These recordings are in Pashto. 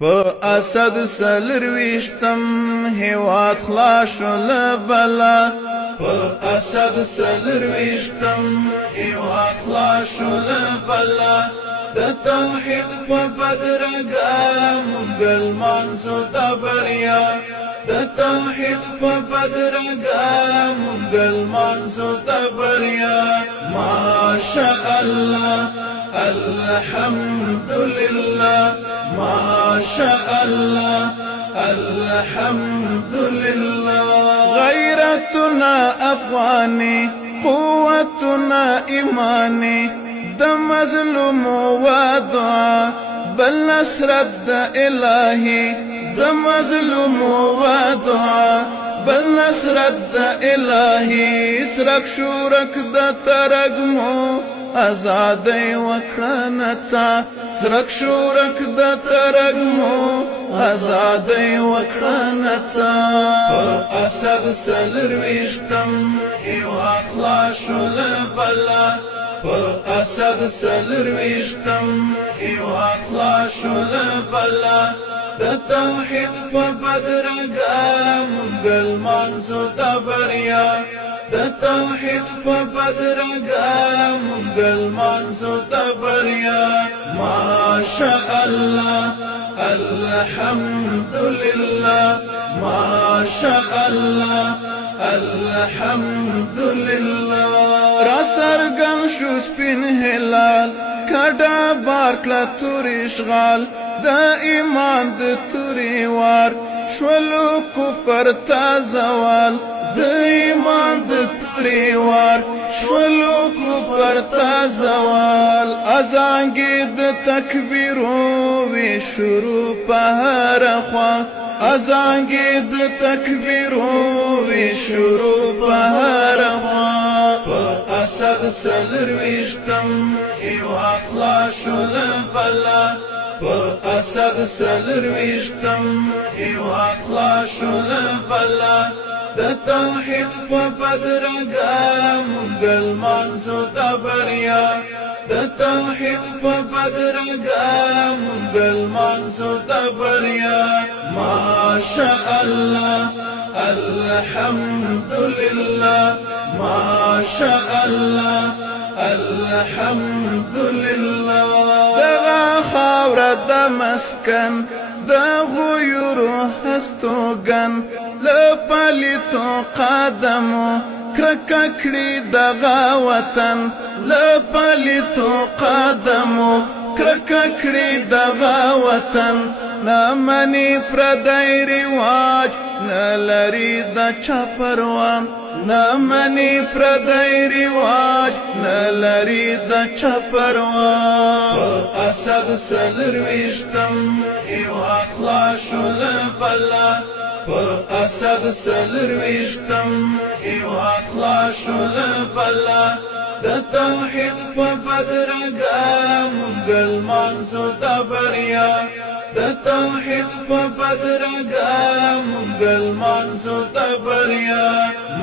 په اسد سلرویشتم هیواد خلاص له بلا په اسد سلرویشتم هیواد خلاص له بلا د توحید په بدرګه مونږ لمانځو د بریا د توحید په بدرګه مونږ لمانځو د بریا ماشاء الله الحمد لله ما شاء الله الحمد لله غيرتنا أفغاني قوتنا إيماني د مظلوم ودعاء بل نصرت إلهي د مظلوم ودعاء بل نصرت إلهي سرک شورک د ترګمو آزادۍ وکړه نڅا سرک شورک د ترګمو آزادۍ وکړه نڅا په اسد سلرویشتم هیواد خلاص له بلا په اسد سلرویشتم هیواد خلاص له بلا د توحید په بدرګه مونږ لمانځو د بریا د توحید په بدرګه مونږ لمانځو د بریا ماشاء الله الحمد لله ماشاء الله الحمد لله را سرګن شو سپین هلال کډا بارکلا تور اشغال د ایمان د توري وار شولو کفر تا زوال د ایمان د توري وار شولو کفر تا زوال ازانګي د تکبیرو وی شروع په هر خوا ازانګي د تکبیرو وی شروع په هر خوا په اسد سلرویشتم هیواد خلاص له بلا په اسد سلرویشتم هیواد خلاص له بلا د توحید په بدرګه مونږ لمانځو د بریا د توحید په بدرګه مونږ لمانځو د بریا ماشاء الله الحمد لله ماشاء الله الحمد لله دغه خاوره د مسکن د غیورو هستوګن لپالیتو قدمو کرکا کړي دغه وطن لپالیتو قدمو کرکا کړي دغه وطن نمنی پردی رواج نلری د چپروان نمنی پردی رواج نلری د چپروان اسد سلرویشتم هیواد خلاص له بلا په اسد سلرویشتم هیواد خلاص له بلا د توحید په بدرګه مونږ لمانځو د بریا د توحید په بدرګه مونږ لمانځو د بریا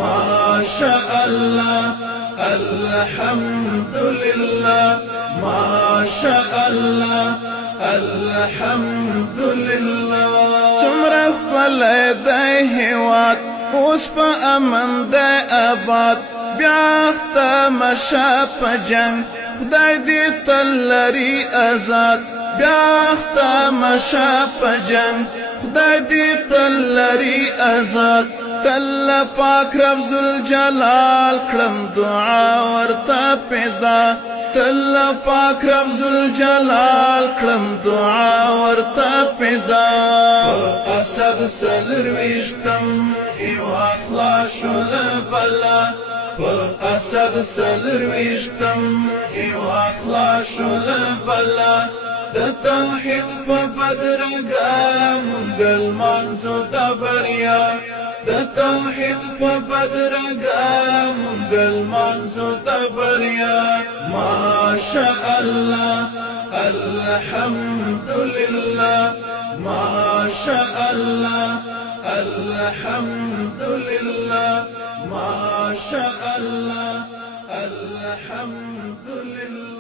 ماشاء الله الحمد لله ماشاء الله الحمد لله څومره ښکلی دی هیواد اوس په امن دی آباد بیا ختمه شه په جنګ خدای دې تل لري آزاد بیا ختمه شه په جنګ خدای دې تل لري آزاد تل پاک رب ذوالجلال کړم دعا ورته پیدا تل پاک رب ذوالجلال کړم دعا ورته پیدا اسد سلرویشتم هیواد خلاص له بلا په اسد سلرویشتم هیواد خلاص له بلا د توحید په بدرګه مونږ لمانځو د بریا د توحید په بدرګه مونږ لمانځو د بریا ماشاء الله الحمد لله ماشاء الله الحمد لله ماشاء الله الحمد لله